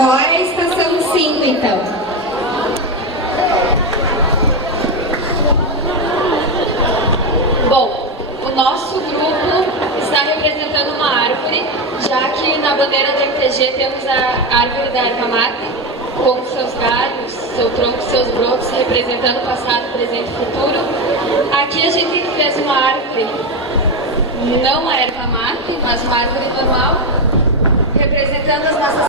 Agora é a estação 5, então. Bom, o nosso grupo está representando uma árvore, já que na bandeira do MTG temos a árvore da erva mate, com seus galhos, seu tronco, seus brotos, representando passado, presente e futuro. Aqui a gente fez uma árvore, não a erva mate, mas uma árvore normal, representando as nossas